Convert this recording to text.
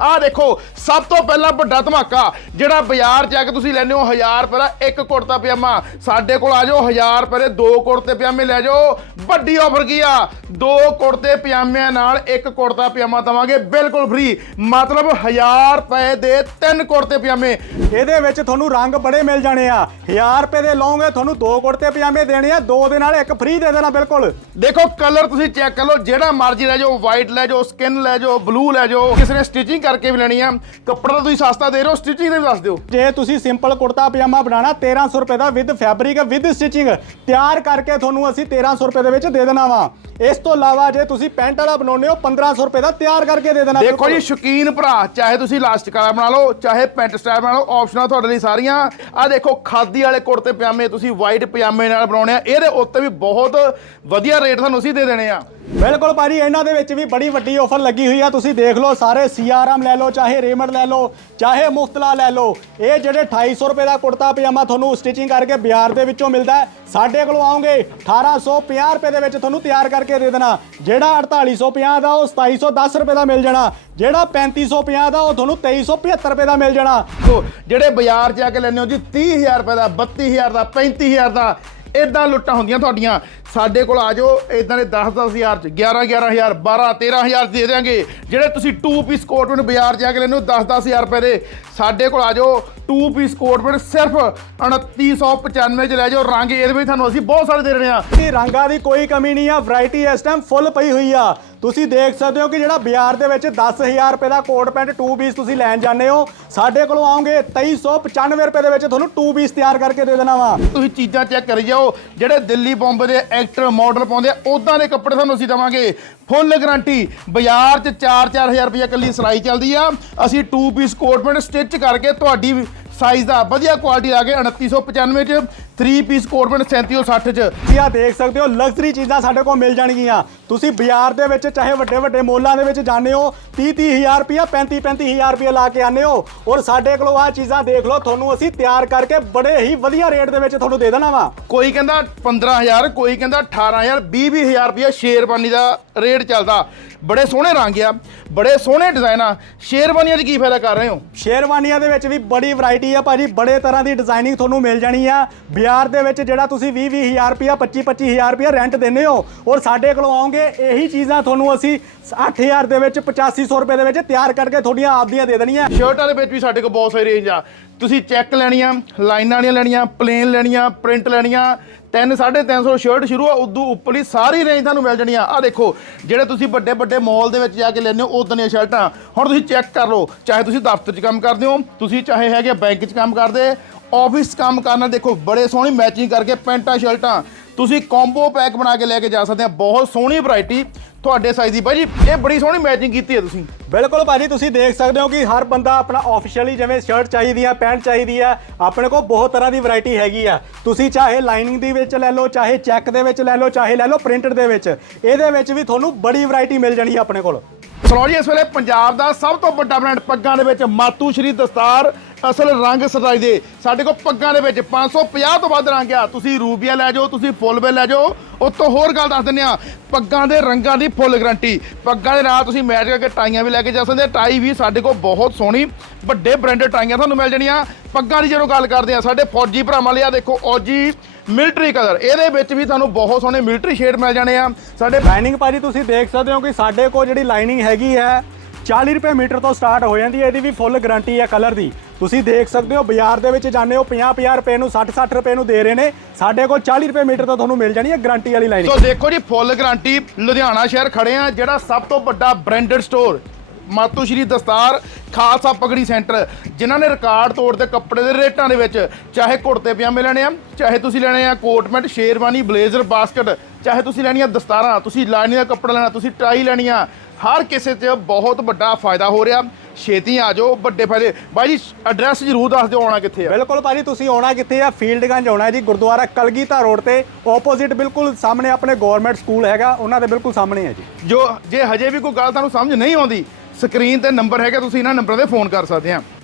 ਆਹ ਦੇਖੋ ਸਭ ਤੋਂ ਪਹਿਲਾਂ ਵੱਡਾ ਧਮਾਕਾ ਜਿਹੜਾ ਬਾਜ਼ਾਰ ਜਾ ਕੇ ਤੁਸੀਂ ਲੈਂਦੇ ਹੋ 1000 ਰੁਪਏ ਦਾ ਇੱਕ ਕੁੜਤਾ ਪਜਾਮਾ। ਸਾਡੇ ਕੋਲ ਆ ਜਾਓ 1000 ਰੁਪਏ ਦੇ ਦੋ ਕੁੜਤੇ ਪਜਾਮੇ ਲੈ ਜਾਓ। ਵੱਡੀ ਆਫਰ ਕੀ ਆ? ਦੋ ਕੁੜਤੇ ਪਜਾਮਿਆਂ ਨਾਲ ਇੱਕ ਕੁੜਤਾ ਪਜਾਮਾ ਦਵਾਂਗੇ ਬਿਲਕੁਲ ਫ੍ਰੀ ਮਤਲਬ 1000 ਰੁਪਏ ਦੇ ਤਿੰਨ ਕੁੜਤੇ ਪਜਾਮੇ। ਇਹਦੇ ਵਿੱਚ ਤੁਹਾਨੂੰ ਰੰਗ ਬੜੇ ਮਿਲ ਜਾਣੇ ਆ। 1000 ਰੁਪਏ ਦੇ ਲਓਗੇ ਤੁਹਾਨੂੰ ਦੋ ਕੁੜਤੇ ਪਜਾਮੇ ਦੇਣੇ ਆ ਦੋ ਦੇ ਨਾਲ ਇੱਕ ਫ੍ਰੀ ਦੇ ਦੇਣਾ ਬਿਲਕੁਲ। ਦੇਖੋ ਕਲਰ ਤੁਸੀਂ ਚੈੱਕ ਕਰ ਲਓ ਜਿਹੜਾ ਮਰਜ਼ੀ ਲੈ ਜਾਓ ਵਾਈਟ ਲੈ ਜਾਓ ਸਕਿਨ ਲੈ ਜਾਓ ਬਲੂ ਲੈ ਜਾਓ ਕਿਸੇ ਨੇ ਸਟਿਚਿੰਗ ਕਰਕੇ ਵੀ ਲੈਣੀ ਆ। ਕੱਪੜਾ ਤਾਂ ਤੁਸੀਂ ਸਸਤਾ ਦੇ ਰਹੇ ਹੋ ਸਟਿਚਿੰਗ ਦੇ ਵੀ ਦੱਸ ਦਿਓ। ਜੇ ਤੁਸੀਂ ਸਿੰਪਲ ਕੁੜਤਾ ਪਜਾਮਾ ਬਣਾਉਣਾ 1300 ਰੁਪਏ ਦਾ ਵਿਦ ਫੈਬਰਿਕ ਵਿਦ ਸਟਿਚਿੰਗ ਤਿਆਰ ਕਰਕੇ ਤੁਹਾਨੂੰ ਅਸੀਂ 1300 ਰੁਪਏ ਦੇ ਵਿੱਚ ਦੇ ਦੇਣਾ ਵਾ। ਇਸ ਤੋਂ ਇਲਾਵਾ ਜੇ ਤੁਸੀਂ ਪੈਂਟ ਵਾਲਾ ਬਣਾਉਂਦੇ ਹੋ 1500 ਰੁਪਏ ਦਾ ਤਿਆਰ ਕਰਕੇ ਦੇ ਦੇਣਾ ਦੇਖੋ। ਜੀ ਸ਼ੌਕੀਨ ਭਰਾ ਚਾਹੇ ਤੁਸੀਂ ਇਲਾਸਟਿਕ ਵਾਲਾ ਬਣਾ ਲਓ ਚਾਹੇ ਪੈਂਟ ਸਟਾਈਲ ਬਣਾ ਲਓ ਆਪਸ਼ਨਾਂ ਤੁਹਾਡੇ ਲਈ ਸਾਰੀਆਂ। ਆ ਦੇਖੋ ਖਾਦੀ ਵਾਲੇ ਕੁੜਤੇ ਪਜਾਮੇ ਤੁਸੀਂ ਵਾਈਟ ਪਜਾਮੇ ਨਾਲ ਬਣਾਉਣੇ ਆ। ਇਹਦੇ ਉੱਤੇ ਵੀ ਬਹੁਤ ਵਧੀਆ ਰੇਟ ਤੁਹਾਨੂੰ ਅਸੀਂ ਦੇ ਦੇਣੇ ਆ। ਬਿਲਕੁਲ ਭਾਜੀ, ਇਹਨਾਂ ਦੇ ਵਿੱਚ ਵੀ ਬੜੀ ਵੱਡੀ ਆਫਰ ਲੱਗੀ ਹੋਈ ਆ। ਤੁਸੀਂ ਦੇਖ ਲਓ, ਸਾਰੇ ਸੀਆਰਐਮ ਲੈ ਲਓ, ਚਾਹੇ ਰੇਮੰਡ ਲੈ ਲਓ, ਚਾਹੇ ਮੁਫਤਲਾ ਲੈ ਲਓ। ਇਹ ਜਿਹੜੇ 2800 ਰੁਪਏ ਦਾ ਕੁੜਤਾ ਪਜਾਮਾ ਤੁਹਾਨੂੰ ਸਟਿਚਿੰਗ ਕਰਕੇ ਬਿਆਰ ਦੇ ਵਿੱਚੋਂ ਮਿਲਦਾ ਹੈ। ਸਾਡੇ ਕੋਲੋਂ ਆਉਂਗੇ 1850 ਰੁਪਏ ਦੇ ਵਿੱਚ ਤੁਹਾਨੂੰ ਤਿਆਰ ਕਰਕੇ ਦੇ ਦੇਣਾ। ਜਿਹੜਾ 4850 ਦਾ, ਉਹ 2710 ਰੁਪਏ ਦਾ ਮਿਲ ਜਾਣਾ। ਜਿਹੜਾ 3550 ਦਾ, ਉਹ ਤੁਹਾਨੂੰ 2375 ਰੁਪਏ ਦਾ ਮਿਲ ਜਾਣਾ। ਸੋ ਜਿਹੜੇ ਬਾਜ਼ਾਰ 'ਚ ਆ ਕੇ ਲੈਂਦੇ ਹੋ ਜੀ 30000 ਰੁਪਏ ਦਾ 32000 ਦਾ 35000 ਦਾ ਇਦਾਂ ਲੁੱਟਾਂ ਹੁੰਦੀਆਂ ਤੁਹਾਡੀਆਂ। ਸਾਡੇ ਕੋਲ ਆ ਜਾਓ ਇਦਾਂ ਦੇ 10 10000 ਚ 11 11000 12 13000 ਦੇ ਦੇਾਂਗੇ ਜਿਹੜੇ ਤੁਸੀਂ 2 ਪੀਸ ਕੋਟ ਪੈਂਟ ਬਾਜ਼ਾਰ ਜਾ ਕੇ ਲੈਂਦੇ ਹੋ 10 10000 ਰੁਪਏ ਦੇ। ਸਾਡੇ ਕੋਲ ਆ ਜਾਓ 2 ਪੀਸ ਕੋਟ ਪੈਂਟ ਸਿਰਫ 2995 ਚ ਲੈ ਜਾਓ। ਰੰਗ ਇਹਦੇ ਵਿੱਚ ਤੁਹਾਨੂੰ ਅਸੀਂ ਬਹੁਤ ਸਾਰੇ ਦੇ ਰਹੇ ਹਾਂ। ਇਹ ਰੰਗਾਂ ਦੀ ਕੋਈ ਕਮੀ ਨਹੀਂ ਆ ਵੈਰਾਈਟੀ ਇਸ ਟਾਈਮ ਫੁੱਲ ਪਈ ਹੋਈ ਆ। ਤੁਸੀਂ ਦੇਖ ਸਕਦੇ ਹੋ ਕਿ ਜਿਹੜਾ ਬਾਜ਼ਾਰ ਦੇ ਵਿੱਚ 10000 ਰੁਪਏ ਦਾ ਕੋਟ ਪੈਂਟ 2 ਪੀਸ ਤੁਸੀਂ ਲੈਣ ਜਾਂਦੇ ਹੋ ਸਾਡੇ ਕੋਲੋਂ ਆਉਂਗੇ 2395 ਰੁਪਏ ਦੇ ਵਿੱਚ ਤੁਹਾਨੂੰ 2 ਪੀਸ ਤਿਆਰ ਕਰਕੇ ਦੇ ਦੇਣਾ ਵਾ। ਤੁਸੀਂ ਚੀਜ਼ਾਂ ਚੈੱਕ ਕਰੀ ਜਾਓ ਜਿਹੜੇ ਦਿੱਲੀ ਬੰਬੇ ਦੇ ਐਕਟਰ ਮਾਡਲ ਪਾਉਂਦੇ ਆ ਉਦਾਂ ਦੇ ਕੱਪੜੇ ਤੁਹਾਨੂੰ ਅਸੀਂ ਦੇਵਾਂਗੇ। ਫੁੱਲ ਗਾਰੰਟੀ, ਬਾਜ਼ਾਰ 'ਚ 4-4000 ਰੁਪਏ ਕੱਲੀ ਸਿਲਾਈ ਚੱਲਦੀ ਆ। ਅਸੀਂ 2 ਪੀਸ ਕੋਟ ਪੈਂਟ ਸਟਿਚ ਕਰਕੇ ਤੁਹਾਡੀ ਸਾਈਜ਼ ਦਾ ਵਧੀਆ ਕੁਆਲਿਟੀ ਲਾ ਕੇ 2995 ਚ 3 ਪੀਸ ਕੋਟ ਪੈਂਟ 3760 ਚ। ਤੁਸੀਂ ਆ ਦੇਖ ਸਕਦੇ ਹੋ ਲਗਜ਼ਰੀ ਚੀਜ਼ਾਂ ਸਾਡੇ ਕੋਲ ਮਿਲ ਜਾਣਗੀਆਂ। ਤੁਸੀਂ ਬਾਜ਼ਾਰ ਦੇ ਵਿੱਚ ਚਾਹੇ ਵੱਡੇ ਵੱਡੇ ਮੋਲਾਂ ਦੇ ਵਿੱਚ ਜਾਂਦੇ ਹੋ 30 30000 ਰੁਪਇਆ 35 35000 ਰੁਪਇਆ ਲਾ ਕੇ ਆਨੇ ਹੋ। ਔਰ ਸਾਡੇ ਕੋਲੋਂ ਆ ਚੀਜ਼ਾਂ ਦੇਖ ਲਓ ਤੁਹਾਨੂੰ ਅਸੀਂ ਤਿਆਰ ਕਰਕੇ ਬੜੇ ਹੀ ਵਧੀਆ ਰੇਟ ਦੇ ਵਿੱਚ ਤੁਹਾਨੂੰ ਦੇ ਦੇਣਾ ਵਾ। ਕੋਈ ਕਹਿੰਦਾ 15000 ਕੋਈ ਕਹਿੰਦਾ 18000 20000 ਰੁਪਏ ਸ਼ੇਰਵਾਨੀ ਦਾ ਰੇਟ ਚੱਲਦਾ। ਬੜੇ ਸੋਹਣੇ ਰੰਗ ਆ ਬੜੇ ਸੋਹਣੇ ਡਿਜ਼ਾਈਨ ਆ। ਸ਼ੇਰਵਾਨੀਆਂ 'ਚ ਕੀ ਫਾਇਦਾ ਕਰ ਰਹੇ ਹੋ? ਸ਼ੇਰਵਾਨੀਆਂ ਦੇ ਵਿੱਚ ਵੀ ਬੜੀ ਵੈਰਾਈਟੀ ਆ ਭਾਜੀ ਬੜੇ ਤਰ੍ਹਾਂ ਦੀ ਡਿਜ਼ਾਈਨਿੰਗ ਤੁਹਾਨੂੰ ਮਿਲ ਜਾਣੀ ਆ। ਬਾਜ਼ਾਰ ਦੇ ਵਿੱਚ ਜਿਹੜਾ ਤੁਸੀਂ 20 20000 ਰੁਪਇਆ 25 25000 ਰੁਪਇਆ ਰੈਂਟ ਦਿੰਦੇ ਹੋ ਔਰ ਸਾਡੇ ਕੋਲੋਂ ਆਉਂਗੇ ਇਹੀ ਚੀਜ਼ਾਂ ਤੁਹਾਨੂੰ ਅਸੀਂ 8000 ਦੇ ਵਿੱਚ 8500 ਰੁਪਏ ਦੇ ਵਿੱਚ ਤਿਆਰ ਕਰਕੇ ਤੁਹਾਡੀਆਂ ਆਪਦੀਆਂ ਦੇ ਦੇਣੀਆਂ। ਸ਼ਰਟਾਂ ਦੇ ਵਿੱਚ ਵੀ ਸਾਡੇ ਕੋਲ ਬਹੁਤ ਸਾਰੀ ਰੇਂਜ ਆ। ਤੁਸੀਂ ਚੈੱਕ ਲੈਣੀਆਂ, ਲਾਈਨਾਂ ਵਾਲੀਆਂ ਲੈਣੀਆਂ, ਪਲੇਨ ਲੈਣੀਆਂ, ਪ੍ਰਿੰਟ ਲੈਣੀਆਂ 3 350 ਸ਼ਰਟ ਸ਼ੁਰੂ ਆ, ਉਦੋਂ ਉੱਪਰਲੀ ਸਾਰੀ ਰੇਂਜ ਤੁਹਾਨੂੰ ਮਿਲ ਜਾਣੀ ਆ ਆ ਦੇਖੋ, ਜਿਹੜੇ ਤੁਸੀਂ ਵੱਡੇ ਵੱਡੇ ਮਾਲ ਦੇ ਵਿੱਚ ਜਾ ਕੇ ਲੈਂਦੇ ਹੋ ਉਦਾਂ ਦੀਆਂ ਸ਼ਰਟਾਂ। ਹੁਣ ਤੁਸੀਂ ਚੈੱਕ ਕਰ ਲਓ, ਚਾਹੇ ਤੁਸੀਂ ਦਫ਼ਤਰ 'ਚ ਕੰਮ ਕਰਦੇ ਹੋ, ਤੁਸੀਂ ਚਾਹੇ ਹੈਗੇ ਬੈਂਕ 'ਚ ਕੰਮ ਕਰਦੇ, ਆਫਿਸ 'ਚ ਕੰਮ ਕਰਨਾ ਦੇਖੋ, ਬੜੇ ਸੋਹਣੀ ਮੈਚਿੰਗ ਕਰਕੇ ਪੈਂਟਾਂ, ਸ਼ਰਟਾਂ। ਤੁਸੀਂ ਕੰਬੋ ਪੈਕ ਬਣਾ ਕੇ ਲੈ ਕੇ ਜਾ ਸਕਦੇ ਆ ਬਹੁਤ ਸੋਹਣੀ ਵੈਰਾਈਟੀ ਤੁਹਾਡੇ ਸਾਈਜ਼ ਦੀ। ਬਾਈ ਜੀ ਇਹ ਬੜੀ ਸੋਹਣੀ ਮੈਚਿੰਗ ਕੀਤੀ ਹੈ ਤੁਸੀਂ। ਬਿਲਕੁਲ ਭਾਜੀ ਤੁਸੀਂ ਦੇਖ ਸਕਦੇ ਹੋ ਕਿ ਹਰ ਬੰਦਾ ਆਪਣਾ ਆਫੀਸ਼ੀਅਲੀ ਜਿਵੇਂ ਸ਼ਰਟ ਚਾਹੀਦੀ ਆ ਪੈਂਟ ਚਾਹੀਦੀ ਆ ਆਪਣੇ ਕੋਲ ਬਹੁਤ ਤਰ੍ਹਾਂ ਦੀ ਵੈਰਾਈਟੀ ਹੈਗੀ ਆ। ਤੁਸੀਂ ਚਾਹੇ ਲਾਈਨਿੰਗ ਦੇ ਵਿੱਚ ਲੈ ਲਓ ਚਾਹੇ ਚੈੱਕ ਦੇ ਵਿੱਚ ਲੈ ਲਓ ਚਾਹੇ ਲੈ ਲਓ ਪ੍ਰਿੰਟਡ ਦੇ ਵਿੱਚ ਇਹਦੇ ਵਿੱਚ ਵੀ ਤੁਹਾਨੂੰ ਬੜੀ ਵੈਰਾਈਟੀ ਮਿਲ ਜਾਣੀ ਆ ਆਪਣੇ ਕੋਲ। ਸਲੋ ਜੀ ਇਸ ਵੇਲੇ ਪੰਜਾਬ ਦਾ ਸਭ ਤੋਂ ਵੱਡਾ ਬ੍ਰਾਂਡ ਪੱਗਾਂ ਦੇ ਵਿੱਚ ਮਾਤੂ ਸ਼੍ਰੀ ਦਸਤਾਰ ਅਸਲ ਰੰਗ ਸਜਾਈ ਦੇ। ਸਾਡੇ ਕੋਲ ਪੱਗਾਂ ਦੇ ਵਿੱਚ 550 ਤੋਂ ਵੱਧ ਰੰਗ ਆ। ਤੁਸੀਂ ਰੂਬੀਆ ਲੈ ਜਾਓ, ਤੁਸੀਂ ਫੁੱਲ ਬੇ ਲੈ ਜਾਓ। ਉਸ ਹੋਰ ਗੱਲ ਦੱਸ ਦਿੰਦੇ ਆ, ਪੱਗਾਂ ਦੇ ਰੰਗਾਂ ਦੀ ਫੁੱਲ ਗਰੰਟੀ। ਪੱਗਾਂ ਦੇ ਨਾਲ ਤੁਸੀਂ ਮੈਚ ਕਰਕੇ ਟਾਈਆਂ ਵੀ ਲੈ ਕੇ ਜਾ ਸਕਦੇ ਟਾਈ ਵੀ ਸਾਡੇ ਕੋਲ ਬਹੁਤ ਸੋਹਣੀ, ਵੱਡੇ ਬ੍ਰਾਂਡਡ ਟਾਈਆਂ ਤੁਹਾਨੂੰ ਮਿਲ ਜਾਣੀਆਂ। ਪੱਗਾਂ ਦੀ ਜਦੋਂ ਗੱਲ ਕਰਦੇ ਆ, ਸਾਡੇ ਫੌਜੀ ਭਰਾਵਾਂ ਲਈ ਆ ਦੇਖੋ, ਔਜੀ ਮਿਲਟਰੀ ਕਲਰ ਇਹਦੇ ਵਿੱਚ ਵੀ ਤੁਹਾਨੂੰ ਬਹੁਤ ਸੋਹਣੇ ਮਿਲਟਰੀ ਸ਼ੇਡ ਮਿਲ ਜਾਣੇ ਆ। ਸਾਡੇ ਲਾਈਨਿੰਗ ਭਾਜੀ, ਤੁਸੀਂ ਦੇਖ ਸਕਦੇ ਹੋ ਕਿ ਸਾਡੇ ਕੋਲ ਜਿਹੜੀ ਲਾਈਨਿੰਗ ਹੈਗੀ ਹੈ 40 ਰੁਪਏ ਮੀਟਰ ਤੋਂ ਸਟਾਰਟ ਹੋ ਜਾਂਦੀ ਹੈ। ਇਹਦੀ ਵੀ ਫੁੱਲ ਗਾਰੰਟੀ ਹੈ ਕਲਰ ਦੀ। ਤੁਸੀਂ ਦੇਖ ਸਕਦੇ ਹੋ, ਬਾਜ਼ਾਰ ਦੇ ਵਿੱਚ ਜਾਂਦੇ ਹੋ 50 50 ਰੁਪਏ ਨੂੰ 60 60 ਰੁਪਏ ਨੂੰ ਦੇ ਰਹੇ ਨੇ। ਸਾਡੇ ਕੋਲ 40 ਰੁਪਏ ਮੀਟਰ ਤੋਂ ਤੁਹਾਨੂੰ ਮਿਲ ਜਾਣੀ ਹੈ ਗਾਰੰਟੀ ਵਾਲੀ ਲਾਈਨ। ਸੋ ਦੇਖੋ ਜੀ, ਫੁੱਲ ਗਾਰੰਟੀ, ਲੁਧਿਆਣਾ ਸ਼ਹਿਰ ਖੜੇ ਆ, ਜਿਹੜਾ ਸਭ ਤੋਂ ਵੱਡਾ ਬ੍ਰਾਂਡਡ ਸਟੋਰ, ਮਾਤੂ ਸ਼੍ਰੀ ਦਸਤਾਰ, ਖਾਲਸਾ ਪਗੜੀ ਸੈਂਟਰ, ਜਿਨ੍ਹਾਂ ਨੇ ਰਿਕਾਰਡ ਤੋੜ ਤੇ ਕੱਪੜੇ ਦੇ ਰੇਟਾਂ ਦੇ ਵਿੱਚ, ਚਾਹੇ ਕੁੜਤੇ ਪਜਾਮੇ ਲੈਣੇ ਆ, ਚਾਹੇ ਤੁਸੀਂ ਲੈਣੇ ਆ coat pant sherwani, blazer, basket, ਚਾਹੇ ਤੁਸੀਂ ਲੈਣੀਆਂ ਦਸਤਾਰਾਂ, ਤੁਸੀਂ ਲਾਣੀ ਦਾ ਕੱਪੜਾ ਲੈਣਾ, ਤੁਸੀਂ ਟਾਈ ਲੈਣੀ ਆ ਹਰ ਕਿਸੇ 'ਚ ਬਹੁਤ ਵੱਡਾ ਫਾਇਦਾ ਹੋ ਰਿਹਾ। ਛੇਤੀ ਆ ਜਾਓ ਵੱਡੇ ਫਾਇਦੇ। ਬਾਈ ਜੀ ਐਡਰੈਸ ਜ਼ਰੂਰ ਦੱਸ ਦਿਓ ਆਉਣਾ ਕਿੱਥੇ ਆ? ਬਿਲਕੁਲ ਭਾਜੀ ਤੁਸੀਂ ਆਉਣਾ ਕਿੱਥੇ ਆ? ਫੀਲਡਗੰਜ ਆਉਣਾ ਜੀ ਗੁਰਦੁਆਰਾ ਕਲਗੀਧਰ ਰੋਡ ਤੇ। ਆਪੋਜ਼ਿਟ ਬਿਲਕੁਲ ਸਾਹਮਣੇ ਆਪਣੇ ਗਵਰਨਮੈਂਟ ਸਕੂਲ ਹੈਗਾ ਉਹਨਾਂ ਦੇ ਬਿਲਕੁਲ ਸਾਹਮਣੇ ਹੈ ਜੀ। ਜੋ ਜੇ ਹਜੇ ਵੀ ਕੋਈ ਗੱਲ ਤੁਹਾਨੂੰ ਸਮਝ ਨਹੀਂ ਆਉਂਦੀ ਸਕਰੀਨ ਤੇ ਨੰਬਰ ਹੈਗਾ ਤੁਸੀਂ ਇਹਨਾਂ ਨੰਬਰਾਂ ਤੇ ਫੋਨ ਕਰ ਸਕਦੇ ਆ।